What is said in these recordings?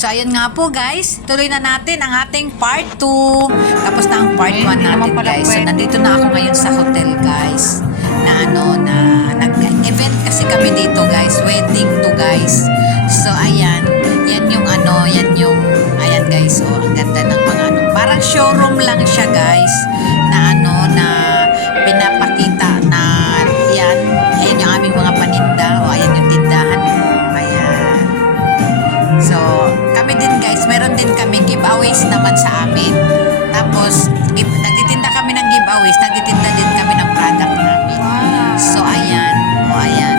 So, ayun nga po guys. Tuloy na natin ang ating part 2. Tapos na ang part 1 natin guys. So, nandito na ako ngayon sa hotel guys. Na nag-event kasi kami dito guys. Wedding to guys. So, ayan. Yan yung ayan guys. Oh, ang ganda ng mga parang showroom lang siya guys. Na na pinapakita na yan. Ayan yung aming mga paninda. O, ayan yung tindahan. Ayan. So, kami din guys, meron din kami giveaways naman sa amin. Tapos, nagtitinda kami ng giveaways, nagtitinda din kami ng product namin. So, ayan. O, ayan.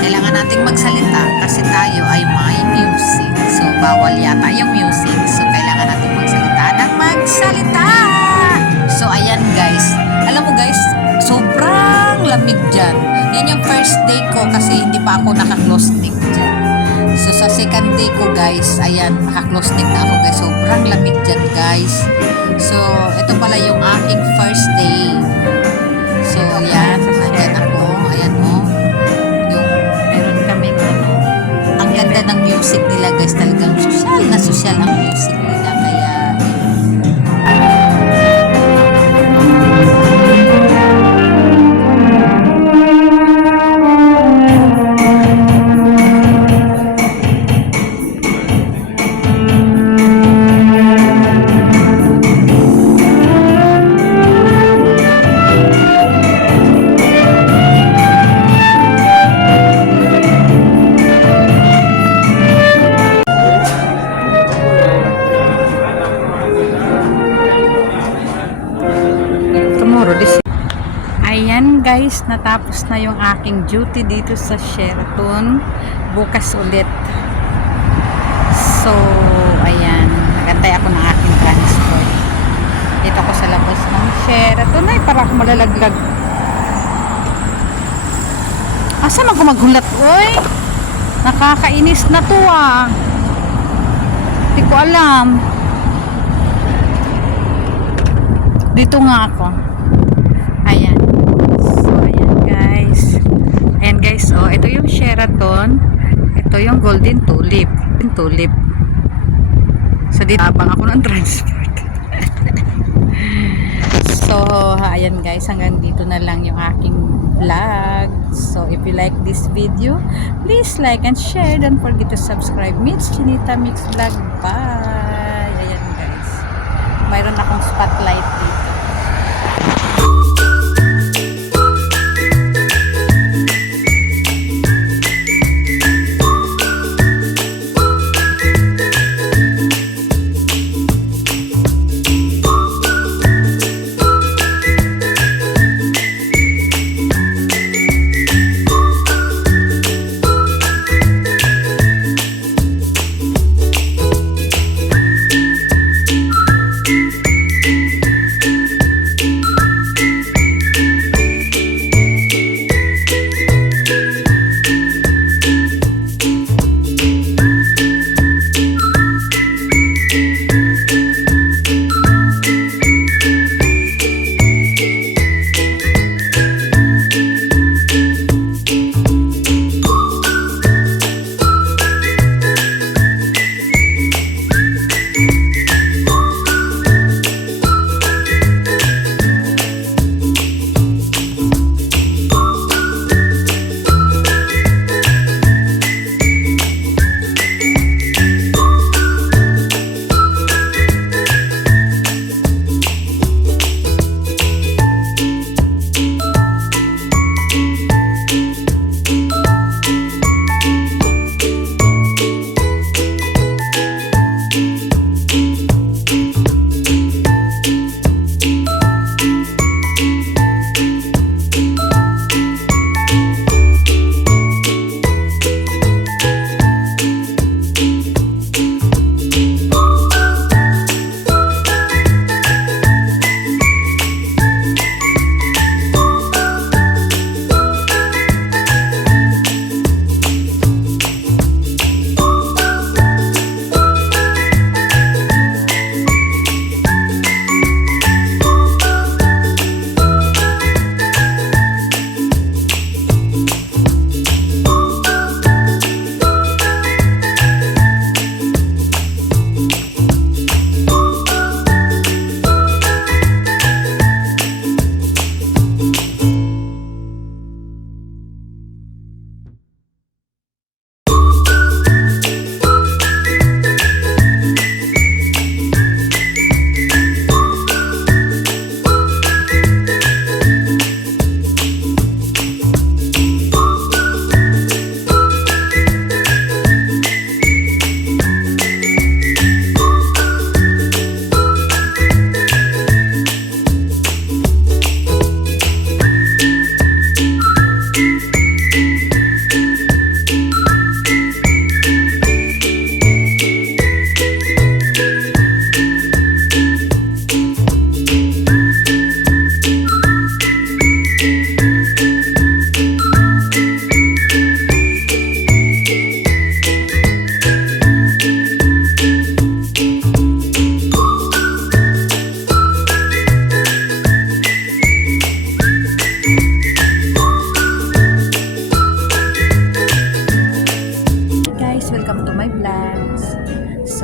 Kailangan nating magsalita kasi tayo ay may music. So, bawal yata yung music. So, kailangan nating magsalita ng magsalita. So, ayan guys. Alam mo guys, sobrang lamig dyan. Yan yung first day ko kasi hindi pa ako naka-close stick dyan. So, sa second day ko guys, ayan, naka-close stick na ako guys. Sobrang lamig dyan guys. So, ito pala yung aking first day. So, ayan, ayan ako. Ayan o. Yung, meron kaming ang ganda ng music nila guys. Talagang social ang music nila. Kaya, ayan guys, natapos na yung aking duty dito sa Sheraton. Bukas ulit. So, ayan. Nagantay ako ng aking transport. Dito ako sa labas ng Sheraton. Ay, para ako malalaglag. Asan ako maghulat? Uy! Nakakainis na to ah. Hindi ko alam. Dito nga ako. Ayan. So, ayan guys. Ayan guys, oh, ito yung Sheraton. Ito yung Golden Tulip. Tulip. So, dito abang ako ng transport. So, ayan guys, hanggang dito na lang yung aking vlog. So, if you like this video, please like and share. Don't forget to subscribe. Mitch Chinita Mix Vlog. Bye! Ayan guys. Mayroon akong spotlight dito.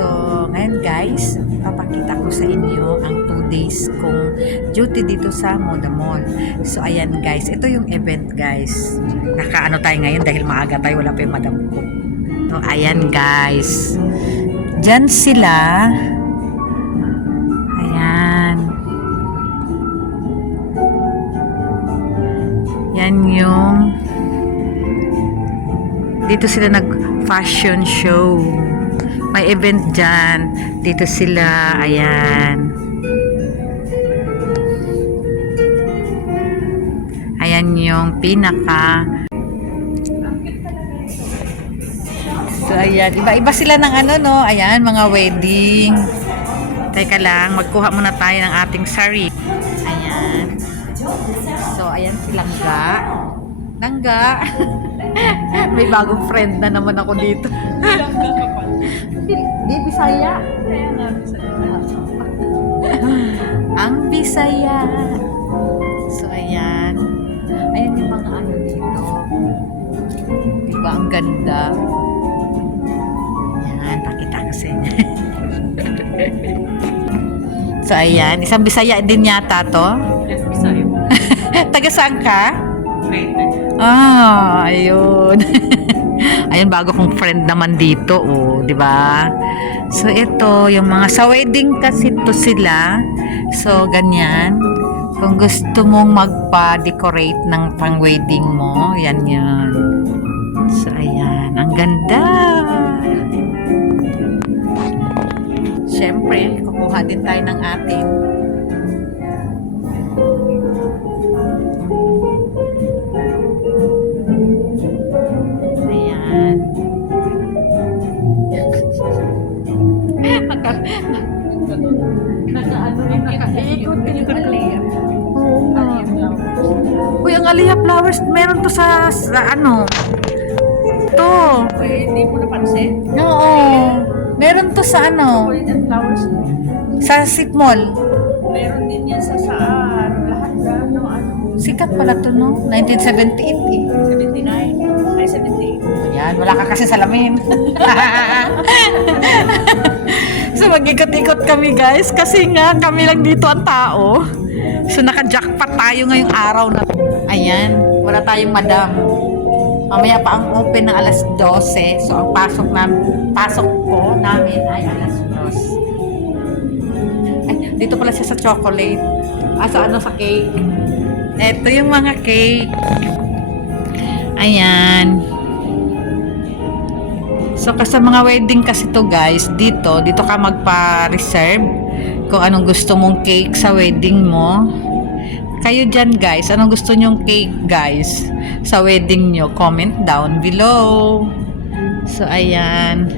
So, ngayon guys, papakita ko sa inyo ang 2 days kong duty dito sa Moda Mall. So, ayan guys, ito yung event guys. Nakaano tayo ngayon dahil maaga tayo, wala pa yung madam ko. So, ayan guys. Diyan sila. Ayan. Yan yung dito sila nag-fashion show. May event dyan. Dito sila. Ayan. Ayan yung pinaka. So, ayan. Iba-iba sila ng ano, no? Ayan, mga wedding. Teka lang. Magkuha muna tayo ng ating sari. Ayan. So, ayan si Langga. Langga. May bagong friend na naman ako dito. Di Bisaya. Ang Bisaya. So, ayan. Ayan yung mga ano dito. Diba? Ang ganda. Ayan. Pakita ko sa inyo. So, ayan. Isang Bisaya din yata to. Yes, Bisaya. Taga saan ka? Leyte. Ayun. Ayun, bago kong friend naman dito, oh, 'di ba? So ito, yung mga sa wedding kasi to sila. So ganyan. Kung gusto mong magpa-decorate ng pang-wedding mo, yan yan. So ayan, ang ganda. Siyempre, kukuha din tayo ng ating Uy, ang Aliyah flowers, meron to sa ano? To. Hindi mo napansin? Oo. Meron to sa ano? Korean flowers. Sa Sip Mall. Meron din yan sa saan. Lahat na, no, ano. Sikat pala to, no? 1978 eh. 79. Ay, 78. Ayan, wala ka kasi salamin. So, mag-ikot-ikot kami guys. Kasi nga, kami lang dito ang tao. So, naka-jackpot tayo ngayong araw na. Ayan, wala tayong madam. Mamaya pa ang open ng alas 12. So, ang pasok ko namin ay alas 2. Ay, dito pala siya sa chocolate. Sa ano, sa cake. Ito yung mga cake. Ayan. So, kasi mga wedding kasi to guys, dito ka magpa-reserve kung anong gusto mong cake sa wedding mo. Kayo dyan guys, anong gusto nyong cake guys sa wedding nyo? Comment down below. So, ayan.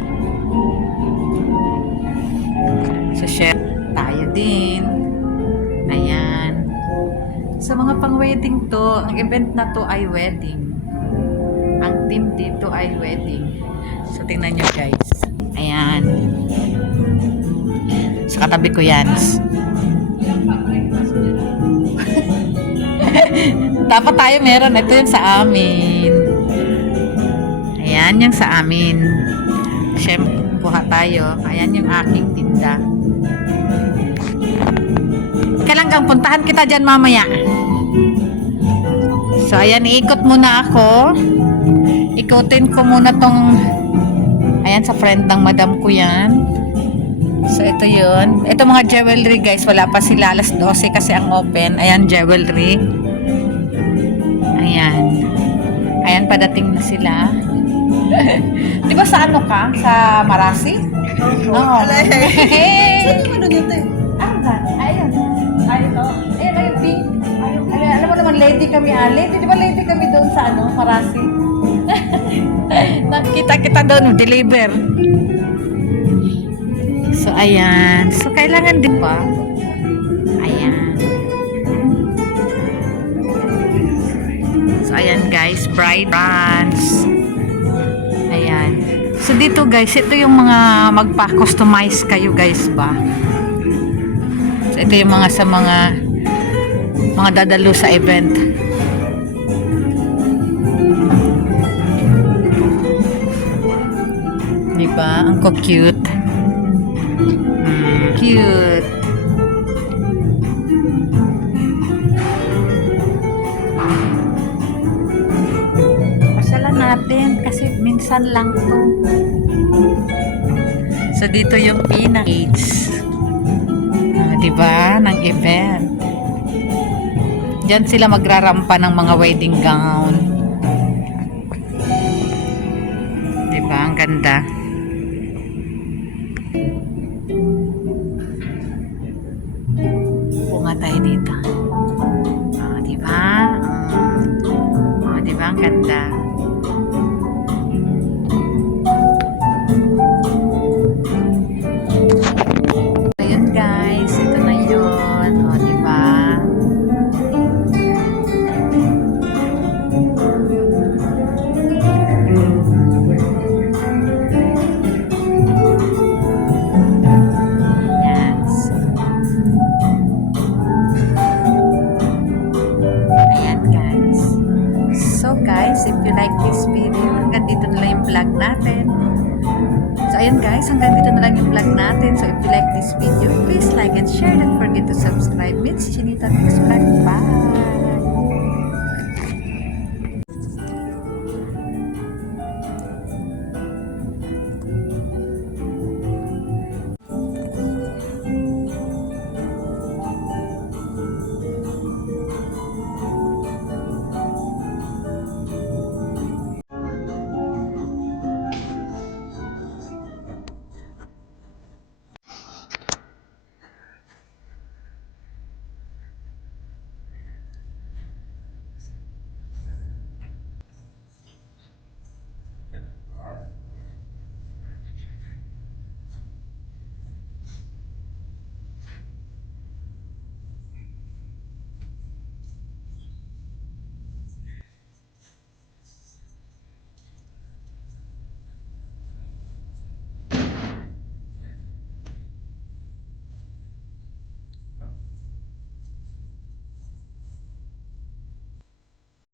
So, share tayo din. Ayan. Sa mga pang-wedding to, ang event na to ay wedding. Ang team dito ay wedding. So, tingnan nyo guys. Ayan. Sa katabi ko yan. Dapat tayo meron. Ito yung sa amin. Ayan yung sa amin. Siyempre, kuha tayo. Ayan yung aking tinda. Kailan kang puntahan kita dyan mamaya. So, ayan. Iikot muna ako. Ikutin ko muna tong ayan, sa friend ng madam ko yan. So, ito yun. Ito mga jewelry, guys. Wala pa sila. Alas 12 kasi ang open. Ayan, jewelry. Ayan. Ayan, padating na sila. Di ba sa ano ka? Sa Marasi? Oo. Saan yung ano dito eh? Ayun. Ay, ito. Ayun, ayun, pink. Alam mo naman, lady kami, Ali. Di ba lady kami doon sa ano, Marasi? Nakita kita doon, deliver. So, ayan. So, kailangan din pa. Ayan. So, ayan guys. Bride brands. Ayan. So, dito guys, ito yung mga magpa-customize kayo guys ba. So, ito yung mga sa mga dadalo sa event. Diba? Ang cute. Cute. Pasyalan natin kasi minsan lang to. So dito yung pinaka-age. Diba? Ng event. Diyan sila magrarampa ng mga wedding gown. Diba? Ang ganda. Bunga tayo dito. Diba? Diba? Ang ganda. Ayun guys, ito na yun. Diba? Yes. Ayan guys. So guys, if you like this video, hanggang dito na lang yung vlog natin. So ayan guys, hanggang dito na lang yung vlog natin. So if you like this video, please like and share. Don't forget to subscribe. It's Chinita Mix Vlog. Bye!